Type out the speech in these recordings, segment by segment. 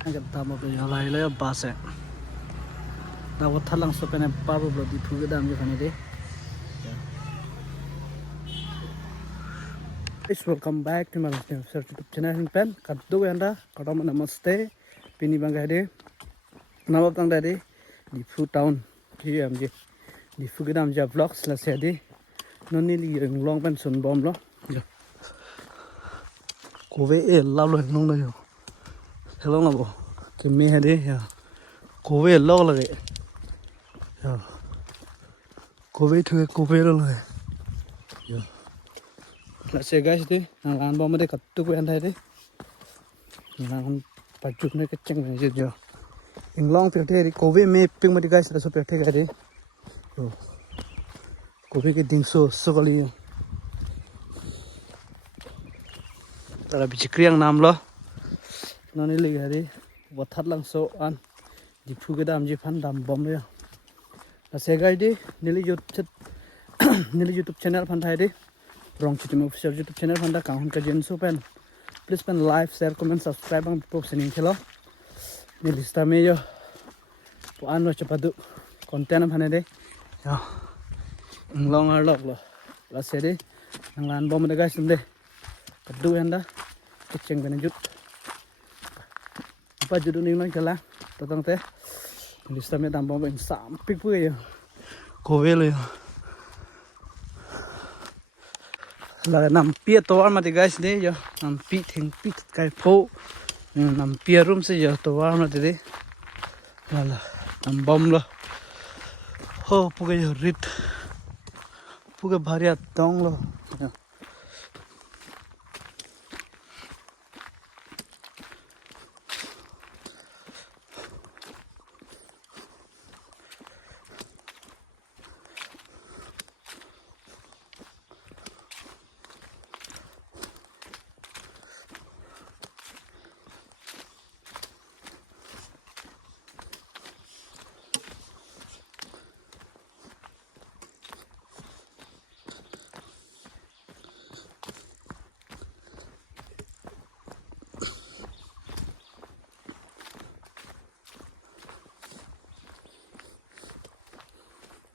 Agak tamu tu yang lain lah bas eh. Dah buat thalang sopen eh baru belum dipuji dah ambil kan ini. Please welcome back to my YouTube channel pen. Kado anda, kado namaste. Pini bangga deh. Nama bang tadi di Fu Town. Jadi ambil di Fu kita ambil vlog selesai deh. Noni li yang long pen sun bom lo. Kowe lalu nong lo yo. Hello ngabo. Kami hari ya. Kowe lalu lagi. Ya. Kowe tu kowe lalu. Ya. Selesai guys deh. Nang bom ada kado ko anda deh. Nang pajuk ni keceng ni je. Inglong perte di kowe me ping mati guys rasa perte kade. Kowe ke dingso sekali. Tara bicikri yang nam lo. Noni lagi hari wathar langso an di phuge dam je fan dam bom ya. Selesai guys deh. Nili YouTube channel fan thai deh. Rong Chitim official YouTube channel fan dah kahun kajian so pen. Please pen like, share, comment, subscribe bang pop sening kelo. Ni lista me yo. Puan lo cepat tu konten apa ni deh. Ya. Nglong harlok lo. Selesai deh. Nang bom ada guys deh. Kadu anda. Keceng kena jut. Apa judul ni mang jalan. Tentang teh. Lista me dam bom sampik pun ya. Kowe lo ya. Là nằm pia toa mà thì guys đấy giờ nằm pi theng pi cái phố nằm pia room sẽ giờ toa mà thì đấy là nằm bom lo ho puke rit puke bharia tong lo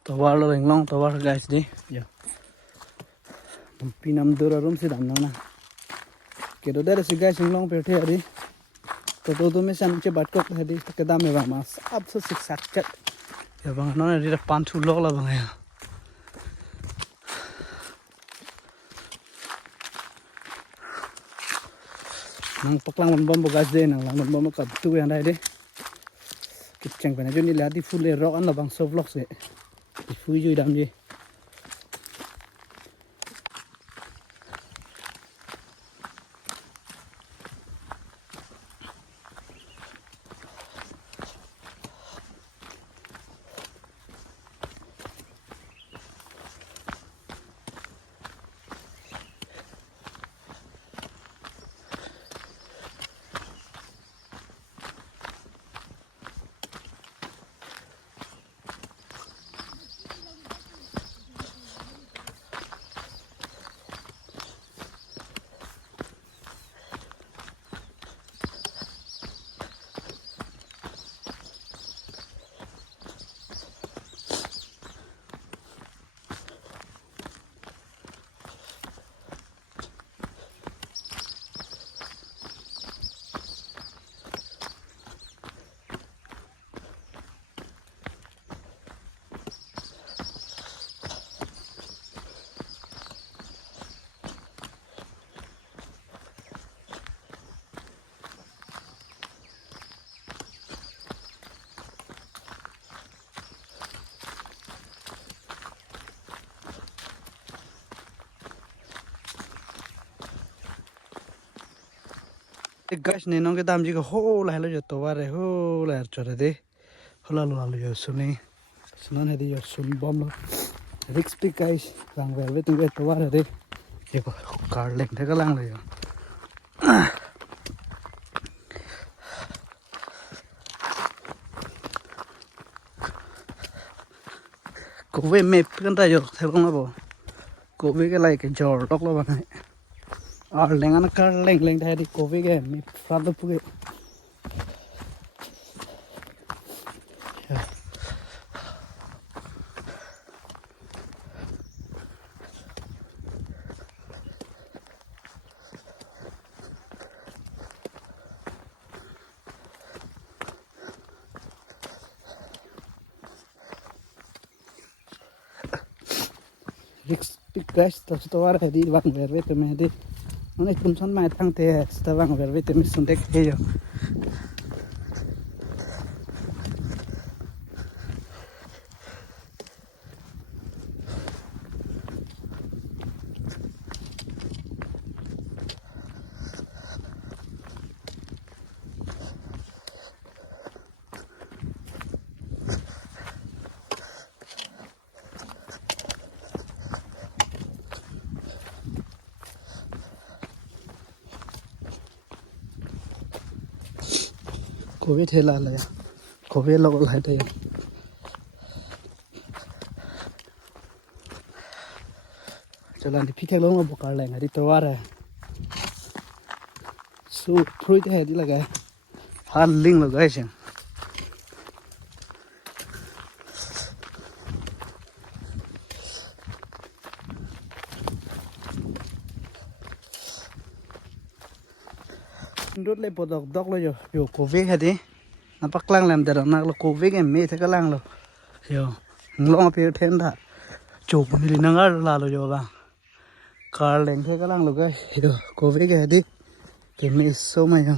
toa lo yang long toa guys deh ya pinam dura room sih damna na kedo dari si guys yang long perte hari to me san che bat kok hari kedam me bang mas ab so sik sak ket ya bang na ri pan thu lo la bang ya nang paklang bom guys deh nang lang bom ka tu yang dai deh kiceng bana joni la di full rock an la bang so vlog se phui vui đam gì guys nih nong kita ambil ke ho lah lo jatuh warai ho lah cora deh ho lalu yo suni sunan hadi yo sun bom lo Rick speak guys lang velvet tu jatuh warai deh ये को car लेंगे का लांग ले कोवे में pin ता जो थे लोग ना कोवे के लाइक जोर लोग लो बना और लेंगा ना कार लेंग लेंग थे दी कोवे के में फ्रांस पुगे risk big guys to store hadi wang verve te me hadi none tumsan mai thang te sta wang verve te me sundek he yo covid hela la covid lo lai te chalan di phithek lo ma bokar lai ngari to wa ra su fruit hai di laga han ling lo guys đốt lên bộ đọc lo yo covid hay đi nó bắt lang làm được nó là covid em mê thế cái lang lo yo lo pe thêm đã chụp đi nó ngã là lo yo ba car lên thế cái lang lo cái yo covid cái đi cái mê số mày yo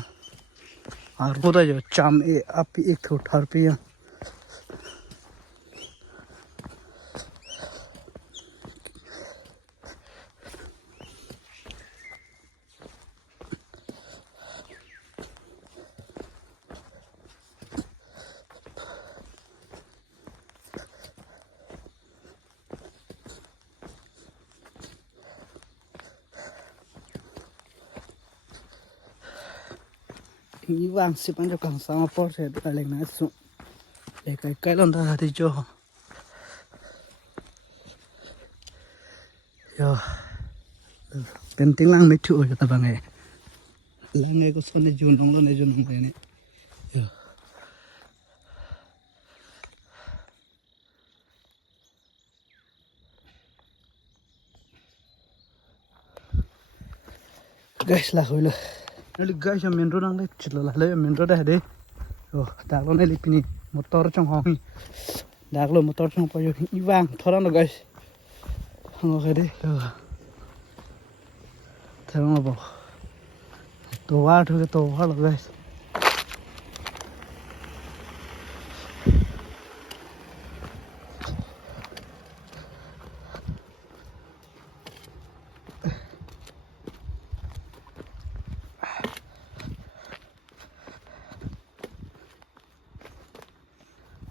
আর বোধ হয় চাম এ আপি একটু ঠারপিয়া như vàng xếp ăn cho càng sáng mà sẽ được lên này xuống để cái lần ra thì cho yo bên tiếng lăng mấy trụ cho ta bằng này là nghe có xuân này dùn ông luôn này dùn ông này yo guys là hồi rồi nó guys cho mình đang lấy chật là lấy mình đây đấy rồi đặt luôn này pini motor trong hông đặt luôn motor trong bao nhiêu vàng thôi đó guys không có đấy rồi thế mà bảo tổ hoa thôi cái tổ hoa là guys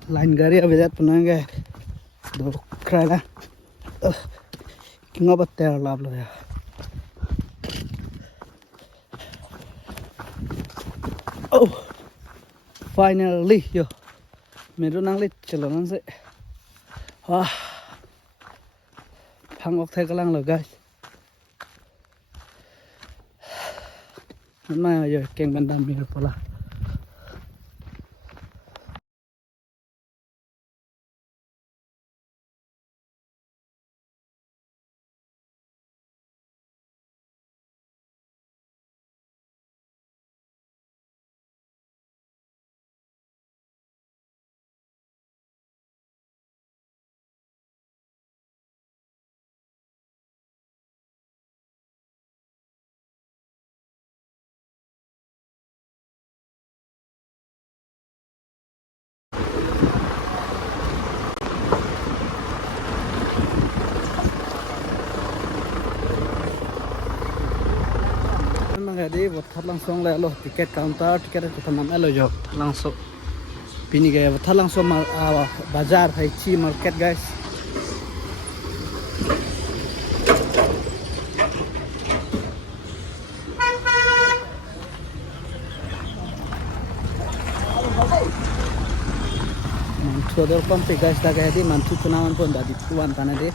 line gari अब इधर पुनाएंगे दो कराला किंगा बत्ते लाभ लो यार oh finally yo मेरे नांग ले चलो नांग से वाह phang ốc thay cái lăng rồi guys hôm nay giờ keng ban đam mình rồi đi vật thật langsung lại lo ticket counter ticket itu teman lo jo langsung pini gaya vật thật langsung bazar hay chi market guys mantu ada pump guys dah gaya di mantu kenalan pun dah di tuan tanah deh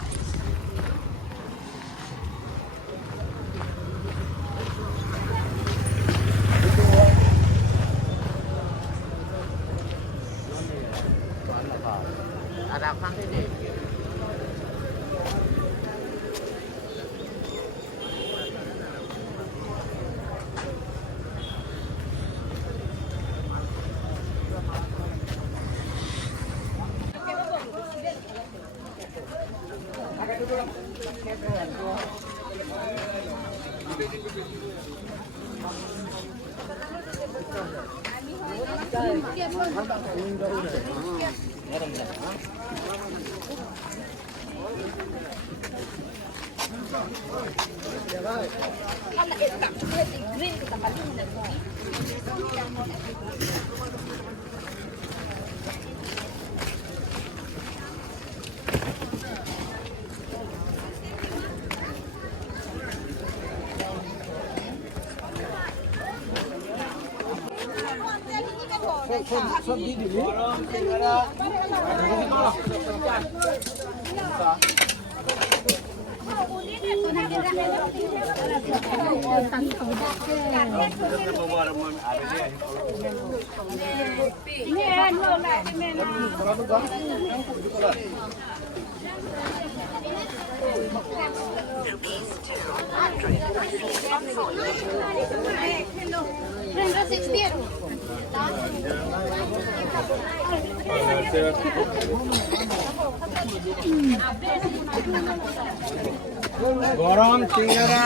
গরম সিঙ্গারা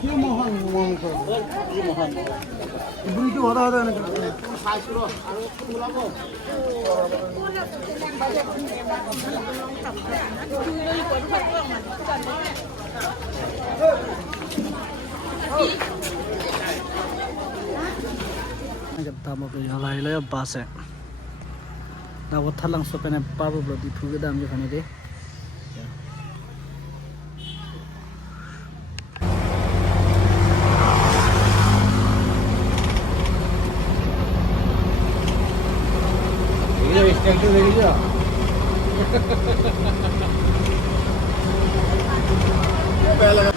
কি মোহন মোহন কি মোহন বুড়ি তো হদা হদা না tamo ko halai la base na wa thalang so pene paru blo di phuge dam je khane de ये stand देखिए जा पहले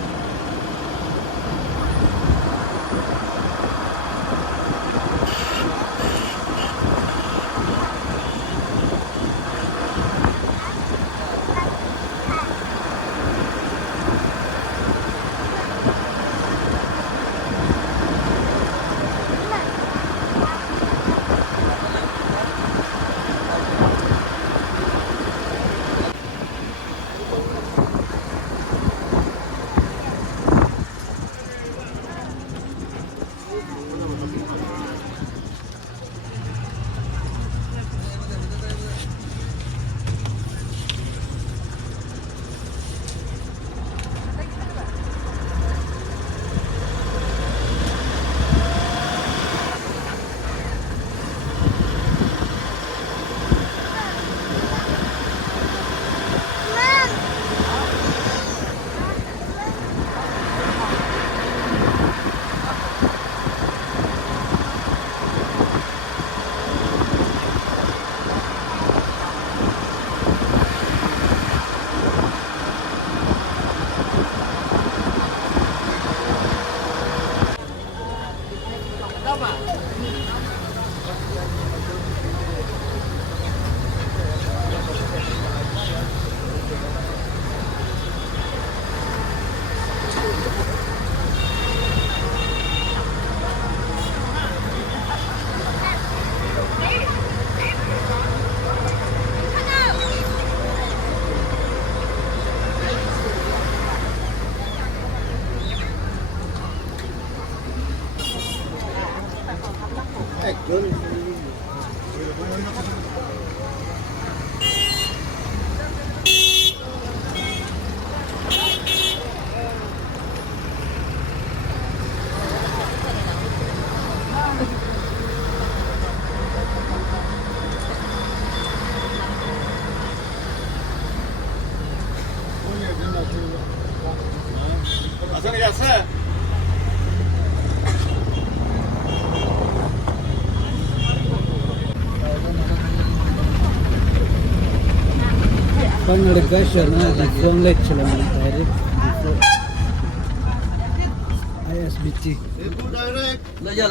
Pangal gasha na di phone let chila na tare ISBT lo ya